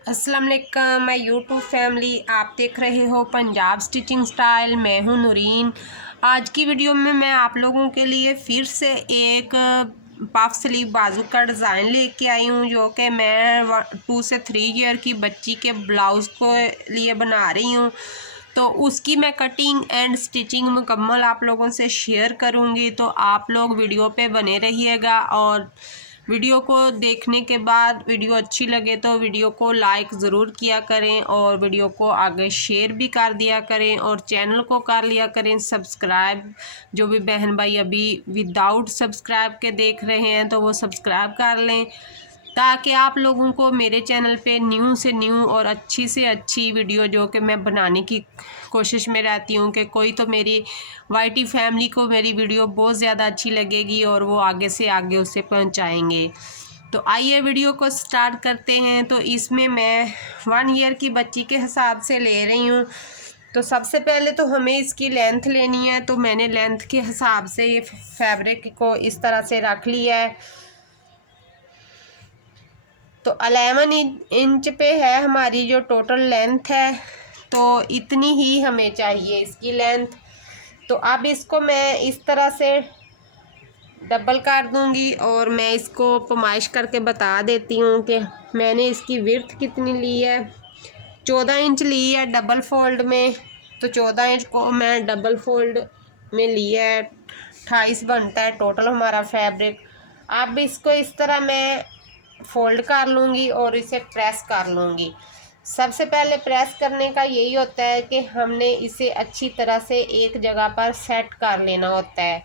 अस्सलाम वालेकुम मैं यूट्यूब फैमिली, आप देख रहे हो पंजाब स्टिचिंग स्टाइल। मैं हूं नूरीन। आज की वीडियो में मैं आप लोगों के लिए फिर से एक पफ स्लीव बाजू का डिज़ाइन लेके आई हूं, जो कि मैं 2 से 3 ईयर की बच्ची के ब्लाउज़ को लिए बना रही हूं। तो उसकी मैं कटिंग एंड स्टिचिंग मुकम्मल आप लोगों से शेयर करूंगी, तो आप लोग वीडियो पे बने रहिएगा। और वीडियो को देखने के बाद वीडियो अच्छी लगे तो वीडियो को लाइक ज़रूर किया करें, और वीडियो को आगे शेयर भी कर दिया करें, और चैनल को कर लिया करें सब्सक्राइब। जो भी बहन भाई अभी विदाउट सब्सक्राइब के देख रहे हैं तो वो सब्सक्राइब कर लें, ताकि आप लोगों को मेरे चैनल पे न्यू से न्यू और अच्छी से अच्छी वीडियो जो कि मैं बनाने की कोशिश में रहती हूँ कि कोई तो मेरी वाईटी फैमिली को मेरी वीडियो बहुत ज़्यादा अच्छी लगेगी और वो आगे से आगे उसे पहुँचाएँगे। तो आइए वीडियो को स्टार्ट करते हैं। तो इसमें मैं 1 ईयर की बच्ची के हिसाब से ले रही हूँ। तो सबसे पहले तो हमें इसकी लेंथ लेनी है, तो मैंने लेंथ के हिसाब से ये फैब्रिक को इस तरह से रख लिया है। तो 11 इंच पे है हमारी जो टोटल लेंथ है, तो इतनी ही हमें चाहिए इसकी लेंथ। तो अब इसको मैं इस तरह से डबल कर दूंगी, और मैं इसको पमाइश करके बता देती हूँ कि मैंने इसकी विड्थ कितनी ली है। 14 इंच ली है डबल फोल्ड में। तो 14 इंच को मैं डबल फोल्ड में लिया है। 28 बनता है टोटल हमारा फैब्रिक। अब इसको इस तरह मैं फोल्ड कर लूँगी और इसे प्रेस कर लूँगी। सबसे पहले प्रेस करने का यही होता है कि हमने इसे अच्छी तरह से एक जगह पर सेट कर लेना होता है।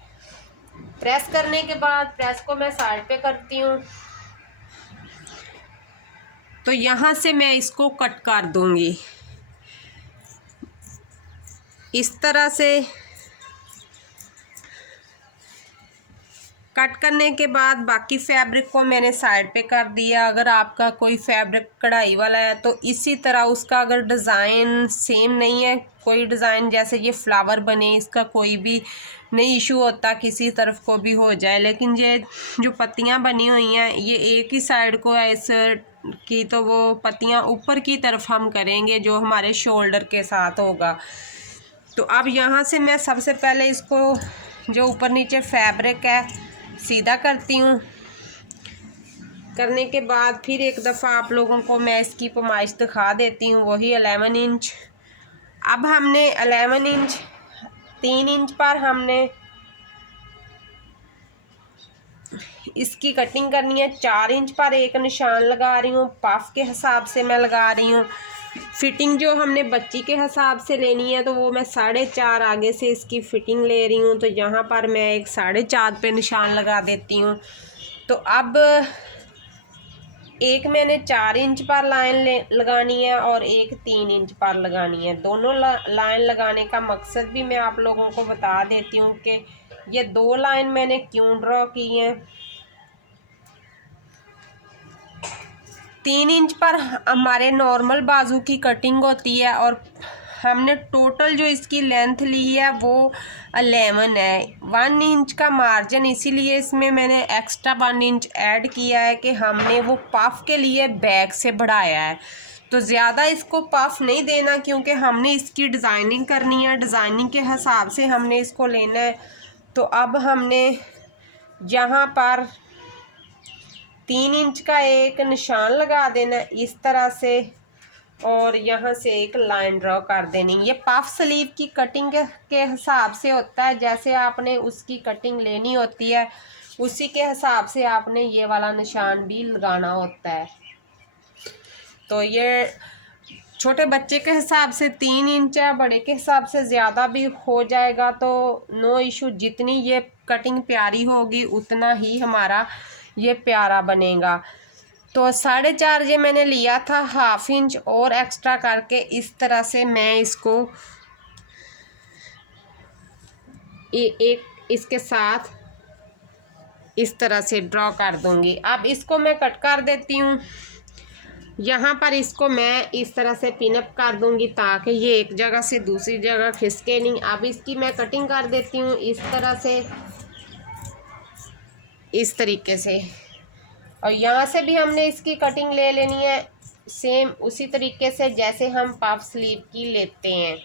प्रेस करने के बाद प्रेस को मैं साइड पे करती हूँ। तो यहाँ से मैं इसको कट कर दूँगी इस तरह से। कट करने के बाद बाकी फैब्रिक को मैंने साइड पे कर दिया। अगर आपका कोई फैब्रिक कढ़ाई वाला है तो इसी तरह उसका अगर डिज़ाइन सेम नहीं है, कोई डिज़ाइन जैसे ये फ्लावर बने, इसका कोई भी नहीं इशू होता, किसी तरफ को भी हो जाए। लेकिन ये जो पत्तियां बनी हुई हैं ये एक ही साइड को है इस की, तो वो पत्तियां ऊपर की तरफ हम करेंगे जो हमारे शोल्डर के साथ होगा। तो अब यहाँ से मैं सबसे पहले इसको जो ऊपर नीचे फैब्रिक है सीधा करती हूँ। करने के बाद फिर एक दफ़ा आप लोगों को मैं इसकी पमाइश दिखा देती हूँ, वही 11 इंच। अब हमने 11 इंच 3 इंच पर हमने इसकी कटिंग करनी है। 4 इंच पर एक निशान लगा रही हूँ, पफ के हिसाब से मैं लगा रही हूँ। फिटिंग जो हमने बच्ची के हिसाब से लेनी है तो वो मैं 4.5 आगे से इसकी फ़िटिंग ले रही हूँ। तो यहाँ पर मैं एक 4.5 पे निशान लगा देती हूँ। तो अब एक मैंने 4 इंच पर लाइन लगानी है और एक 3 इंच पर लगानी है। दोनों लाइन लगाने का मकसद भी मैं आप लोगों को बता देती हूँ कि ये 2 लाइन मैंने क्यों ड्रॉ की हैं। 3 इंच पर हमारे नॉर्मल बाजू की कटिंग होती है, और हमने टोटल जो इसकी लेंथ ली है वो 11 है। 1 इंच का मार्जिन इसीलिए इसमें मैंने एक्स्ट्रा 1 इंच ऐड किया है कि हमने वो पफ के लिए बैक से बढ़ाया है। तो ज़्यादा इसको पफ नहीं देना, क्योंकि हमने इसकी डिज़ाइनिंग करनी है, डिज़ाइनिंग के हिसाब से हमने इसको लेना है। तो अब हमने यहाँ पर 3 इंच का एक निशान लगा देना इस तरह से, और यहाँ से एक लाइन ड्रॉ कर देनी। ये पफ स्लीव की कटिंग के हिसाब से होता है, जैसे आपने उसकी कटिंग लेनी होती है उसी के हिसाब से आपने ये वाला निशान भी लगाना होता है। तो ये छोटे बच्चे के हिसाब से 3 इंच है, बड़े के हिसाब से ज़्यादा भी हो जाएगा तो नो इशू। जितनी ये कटिंग प्यारी होगी उतना ही हमारा ये प्यारा बनेगा। तो 4.5 ये मैंने लिया था, 1/2 इंच और एक्स्ट्रा करके इस तरह से मैं इसको एक इसके साथ इस तरह से ड्रॉ कर दूंगी। अब इसको मैं कट कर देती हूँ। यहाँ पर इसको मैं इस तरह से पिनअप कर दूंगी ताकि ये एक जगह से दूसरी जगह खिसके नहीं। अब इसकी मैं कटिंग कर देती हूँ इस तरह से, इस तरीके से, और यहाँ से भी हमने इसकी कटिंग ले लेनी है सेम उसी तरीके से जैसे हम पफ स्लीव की लेते हैं।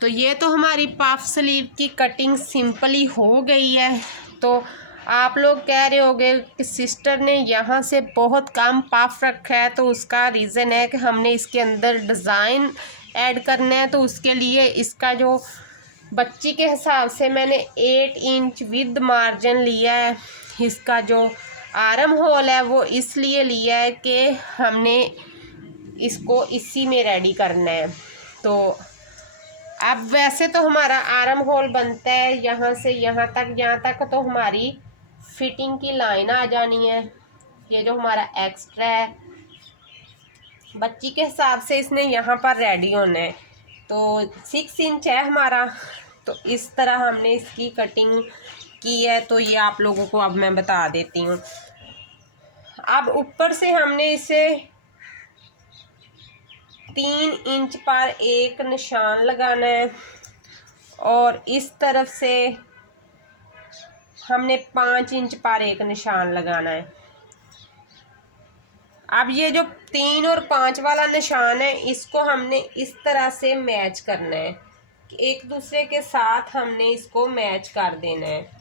तो ये तो हमारी पफ स्लीव की कटिंग सिंपली हो गई है। तो आप लोग कह रहे होंगे कि सिस्टर ने यहाँ से बहुत कम पफ रखा है, तो उसका रीज़न है कि हमने इसके अंदर डिज़ाइन ऐड करना है। तो उसके लिए इसका जो बच्ची के हिसाब से मैंने 8 इंच विद मार्जिन लिया है। इसका जो आर्म होल है वो इसलिए लिया है कि हमने इसको इसी में रेडी करना है। तो अब वैसे तो हमारा आर्म होल बनता है यहाँ से यहाँ तक तो हमारी फिटिंग की लाइन आ जानी है। ये जो हमारा एक्स्ट्रा है बच्ची के हिसाब से इसने यहाँ पर रेडी होना है। तो 6 इंच है हमारा। तो इस तरह हमने इसकी कटिंग की है। तो ये आप लोगों को अब मैं बता देती हूँ। अब ऊपर से हमने इसे 3 इंच पर एक निशान लगाना है और इस तरफ से हमने 5 इंच पर एक निशान लगाना है। अब ये जो 3 और 5 वाला निशान है इसको हमने इस तरह से मैच करना है कि एक दूसरे के साथ हमने इसको मैच कर देना है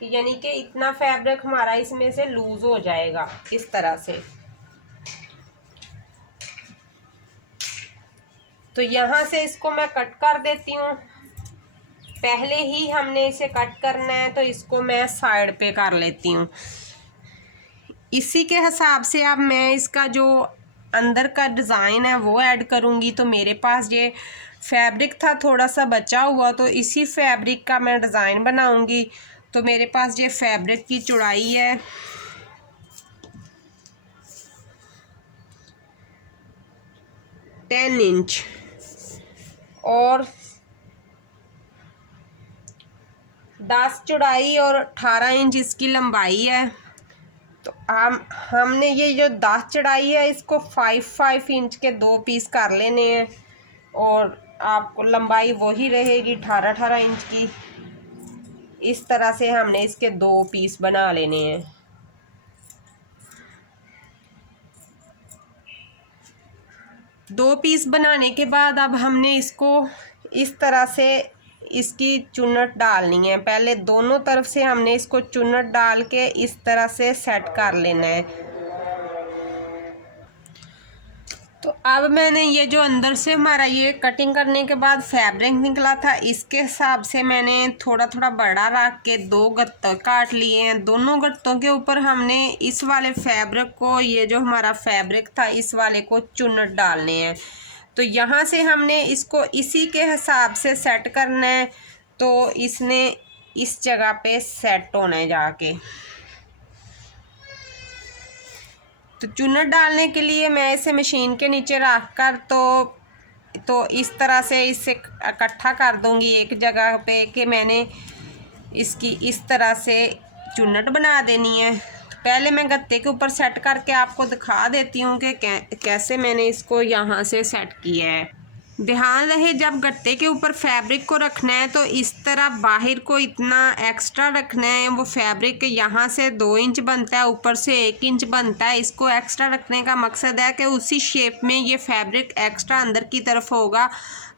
कि यानी कि इतना फैब्रिक हमारा इसमें से लूज हो जाएगा इस तरह से। तो यहाँ से इसको मैं कट कर देती हूँ। पहले ही हमने इसे कट करना है तो इसको मैं साइड पे कर लेती हूँ। इसी के हिसाब से अब मैं इसका जो अंदर का डिज़ाइन है वो ऐड करूँगी। तो मेरे पास ये फैब्रिक था थोड़ा सा बचा हुआ, तो इसी फैब्रिक का मैं डिज़ाइन बनाऊँगी। तो मेरे पास ये फैब्रिक की चौड़ाई है 10 इंच और 10 चौड़ाई और 18 इंच इसकी लंबाई है। तो हमने ये जो 10 चौड़ाई है इसको 5-5 इंच के 2 पीस कर लेने हैं और आपको लंबाई वही रहेगी 18-18 इंच की। इस तरह से हमने इसके 2 पीस बना लेने हैं। दो पीस बनाने के बाद अब हमने इसको इस तरह से इसकी चुन्नट डालनी है। पहले दोनों तरफ से हमने इसको चुन्नट डाल के इस तरह से सेट कर लेना है। तो अब मैंने ये जो अंदर से हमारा ये कटिंग करने के बाद फैब्रिक निकला था इसके हिसाब से मैंने थोड़ा थोड़ा बड़ा रख के 2 गत्ते काट लिए हैं। दोनों गत्तों के ऊपर हमने इस वाले फैब्रिक को, ये जो हमारा फैब्रिक था इस वाले को चुन्नट डालने हैं। तो यहाँ से हमने इसको इसी के हिसाब से सेट करना है। तो इसने इस जगह पे सेट होना है जाके। तो चुन्नट डालने के लिए मैं इसे मशीन के नीचे रख कर तो इस तरह से इसे इकट्ठा कर दूंगी एक जगह पे कि मैंने इसकी इस तरह से चुन्नट बना देनी है। तो पहले मैं गत्ते के ऊपर सेट करके आपको दिखा देती हूँ कि कैसे मैंने इसको यहाँ से सेट किया है। ध्यान रहे जब गत्ते के ऊपर फैब्रिक को रखना है तो इस तरह बाहर को इतना एक्स्ट्रा रखना है। वो फैब्रिक यहाँ से 2 इंच बनता है, ऊपर से 1 इंच बनता है। इसको एक्स्ट्रा रखने का मकसद है कि उसी शेप में ये फैब्रिक एक्स्ट्रा अंदर की तरफ होगा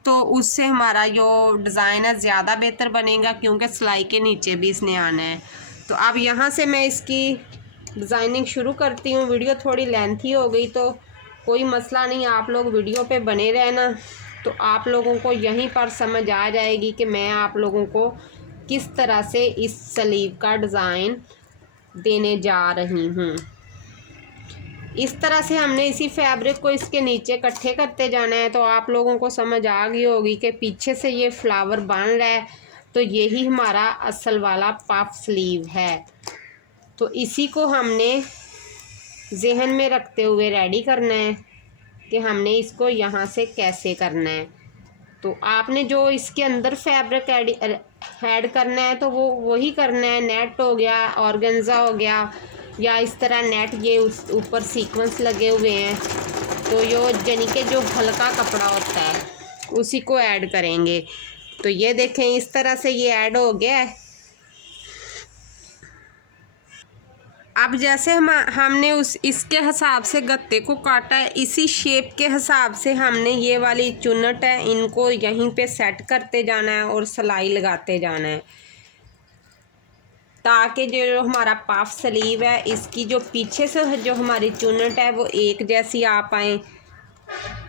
तो उससे हमारा जो डिज़ाइन है ज़्यादा बेहतर बनेगा, क्योंकि सिलाई के नीचे भी इसने आना है। तो अब यहाँ से मैं इसकी डिज़ाइनिंग शुरू करती हूँ। वीडियो थोड़ी लेंथी हो गई तो कोई मसला नहीं, आप लोग वीडियो पे बने रहना। तो आप लोगों को यहीं पर समझ आ जाएगी कि मैं आप लोगों को किस तरह से इस स्लीव का डिज़ाइन देने जा रही हूँ। इस तरह से हमने इसी फैब्रिक को इसके नीचे इकट्ठे करते जाना है। तो आप लोगों को समझ आ गई होगी कि पीछे से ये फ्लावर बन रहा है तो यही हमारा असल वाला पफ स्लीव है। तो इसी को हमने जहन में रखते हुए रेडी करना है कि हमने इसको यहाँ से कैसे करना है। तो आपने जो इसके अंदर फैब्रिक ऐड करना है तो वो वही करना है। नेट हो गया, ऑर्गेन्जा हो गया, या इस तरह नेट, ये उस ऊपर सीक्वेंस लगे हुए हैं तो यानी कि जो हल्का कपड़ा होता है उसी को ऐड करेंगे। तो ये देखें इस तरह से ये ऐड हो गया है। अब जैसे हमने इसके हिसाब से गत्ते को काटा है, इसी शेप के हिसाब से हमने ये वाली चुन्नट है इनको यहीं पे सेट करते जाना है और सिलाई लगाते जाना है, ताकि जो हमारा पफ स्लीव है इसकी जो पीछे से जो हमारी चुन्नट है वो एक जैसी आ पाए,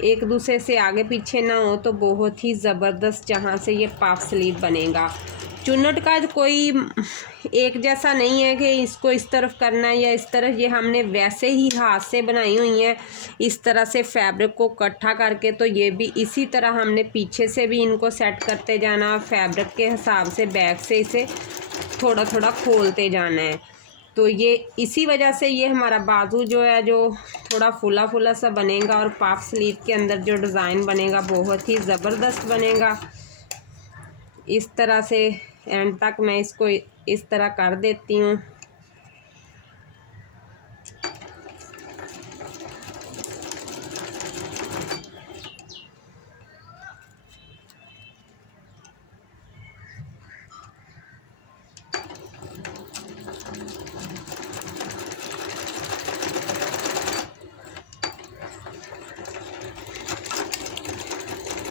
एक दूसरे से आगे पीछे ना हो, तो बहुत ही ज़बरदस्त जहाँ से ये पफ स्लीव बनेगा। चुन्नट का कोई एक जैसा नहीं है कि इसको इस तरफ करना है या इस तरफ, ये हमने वैसे ही हाथ से बनाई हुई है इस तरह से फैब्रिक को इकट्ठा करके। तो ये भी इसी तरह हमने पीछे से भी इनको सेट करते जाना, फैब्रिक के हिसाब से बैक से इसे थोड़ा थोड़ा खोलते जाना है। तो ये इसी वजह से ये हमारा बाजू जो है जो थोड़ा फुला फुला सा बनेगा और पफ स्लीव के अंदर जो डिज़ाइन बनेगा बहुत ही ज़बरदस्त बनेगा। इस तरह से एंड तक मैं इसको इस तरह कर देती हूँ।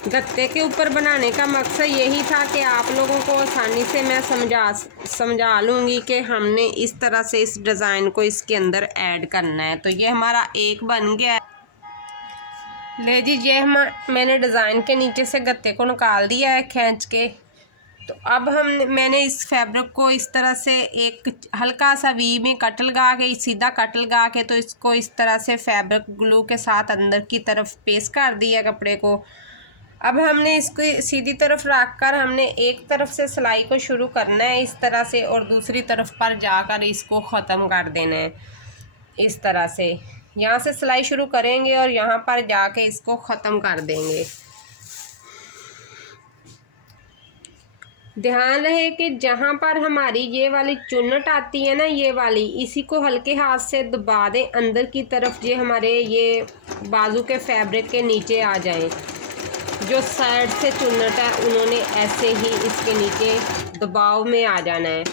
गत्ते के ऊपर बनाने का मकसद यही था कि आप लोगों को आसानी से मैं समझा लूँगी कि हमने इस तरह से इस डिज़ाइन को इसके अंदर ऐड करना है। तो ये हमारा एक बन गया है। ले जी, ये मैंने डिज़ाइन के नीचे से गत्ते को निकाल दिया है खींच के। तो अब मैंने इस फैब्रिक को इस तरह से एक हल्का सा वी में कट लगा के, सीधा कट लगा के, तो इसको इस तरह से फैब्रिक ग्लू के साथ अंदर की तरफ पेस्ट कर दिया कपड़े को। अब हमने इसको सीधी तरफ रख कर हमने एक तरफ से सिलाई को शुरू करना है इस तरह से, और दूसरी तरफ पर जाकर इसको ख़त्म कर देना है इस तरह से। यहाँ से सिलाई शुरू करेंगे और यहाँ पर जाके इसको ख़त्म कर देंगे। ध्यान रहे कि जहाँ पर हमारी ये वाली चुन्नट आती है ना, ये वाली, इसी को हल्के हाथ से दबा दें अंदर की तरफ, ये हमारे ये बाजू के फैब्रिक के नीचे आ जाएं। जो साइड से चुन्नट है उन्होंने ऐसे ही इसके नीचे दबाव में आ जाना है।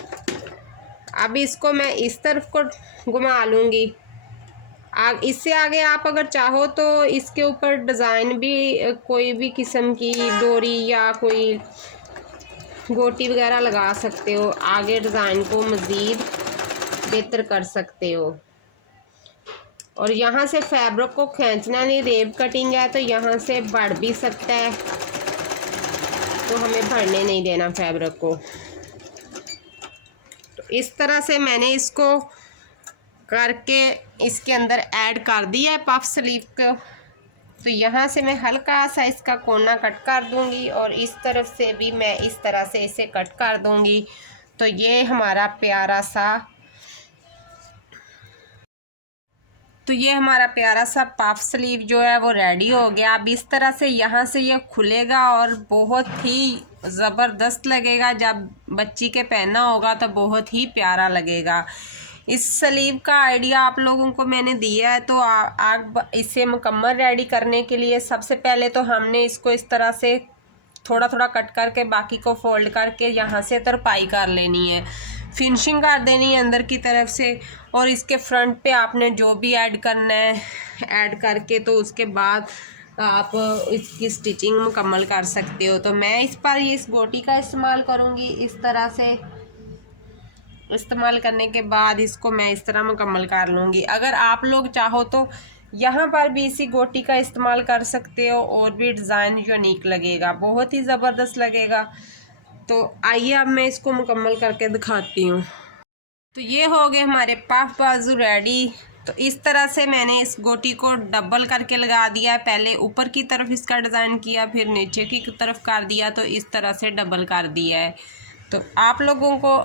अब इसको मैं इस तरफ को घुमा लूँगी। इससे आगे आप अगर चाहो तो इसके ऊपर डिज़ाइन भी कोई भी किस्म की डोरी या कोई गोटी वगैरह लगा सकते हो, आगे डिज़ाइन को मज़ीद बेहतर कर सकते हो। और यहाँ से फैब्रिक को खींचना नहीं, रेब कटिंग है तो यहाँ से बढ़ भी सकता है, तो हमें भरने नहीं देना फैब्रिक को। तो इस तरह से मैंने इसको करके इसके अंदर ऐड कर दिया है पफ स्लीव को। तो यहाँ से मैं हल्का सा इसका कोना कट कर दूँगी और इस तरफ से भी मैं इस तरह से इसे कट कर दूँगी। तो ये हमारा प्यारा सा पफ स्लीव जो है वो रेडी हो गया। अब इस तरह से यहाँ से ये खुलेगा और बहुत ही ज़बरदस्त लगेगा। जब बच्ची के पहनना होगा तो बहुत ही प्यारा लगेगा। इस स्लीव का आइडिया आप लोगों को मैंने दिया है। तो आप इसे मुकम्मल रेडी करने के लिए सबसे पहले तो हमने इसको इस तरह से थोड़ा थोड़ा कट करके बाकी को फोल्ड करके यहाँ से तरपाई कर लेनी है, फिनिशिंग कर देनी है अंदर की तरफ से। और इसके फ्रंट पे आपने जो भी ऐड करना है ऐड करके तो उसके बाद आप इसकी स्टिचिंग मुकम्मल कर सकते हो। तो मैं इस पर इस गोटी का इस्तेमाल करूँगी। इस तरह से इस्तेमाल करने के बाद इसको मैं इस तरह मुकम्मल कर लूँगी। अगर आप लोग चाहो तो यहाँ पर भी इसी गोटी का इस्तेमाल कर सकते हो और भी डिज़ाइन यूनिक लगेगा, बहुत ही ज़बरदस्त लगेगा। तो आइए अब मैं इसको मुकम्मल करके दिखाती हूँ। तो ये हो गए हमारे पफ बाजू रेडी। तो इस तरह से मैंने इस गोटी को डबल करके लगा दिया है। पहले ऊपर की तरफ इसका डिज़ाइन किया, फिर नीचे की तरफ कर दिया, तो इस तरह से डबल कर दिया है। तो आप लोगों को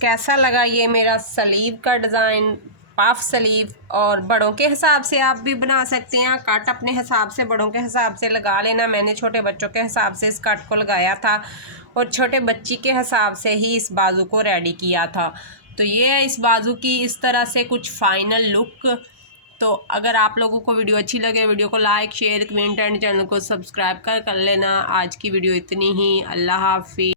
कैसा लगा ये मेरा स्लीव का डिज़ाइन, पफ स्लीव? और बड़ों के हिसाब से आप भी बना सकते हैं, कट अपने हिसाब से बड़ों के हिसाब से लगा लेना। मैंने छोटे बच्चों के हिसाब से इस कट को लगाया था और छोटे बच्ची के हिसाब से ही इस बाजू को रेडी किया था। तो ये है इस बाजू की इस तरह से कुछ फाइनल लुक। तो अगर आप लोगों को वीडियो अच्छी लगे, वीडियो को like, share, comment and channel को सब्सक्राइब कर लेना। आज की वीडियो इतनी ही। अल्लाह हाफिज़।